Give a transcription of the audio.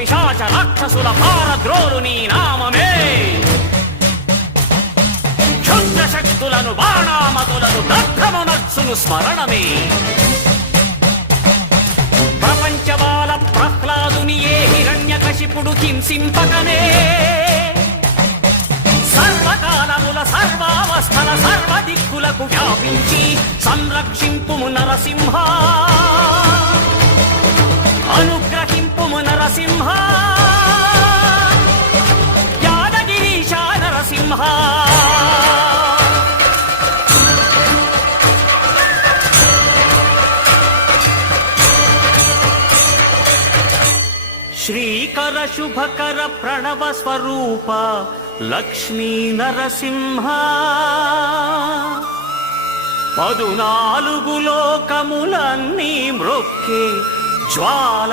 పిశాచ రాక్షసుల భారద్రోలు నీ నామమే. క్షుద్ర శక్తులను బాణామతులను దగ్ధమునర్చును స్మరణమే. ప్రపంచబాల ప్రహ్లాదుని ఏ హిరణ్యకశిపుడు హింసింపకనే. సర్వకాలముల సర్వావస్థల సర్వదిక్కులకు వ్యాపించి సంరక్షింపుము నరసింహ, అనుగ్రహింపుము నరసింహ, యాదగిరీశ నరసింహ. శ్రీకర శుభకర ప్రణవ స్వరూప లక్ష్మీ నరసింహ. 14 లోకములన్నీ మ్రొక్కే జ్వాల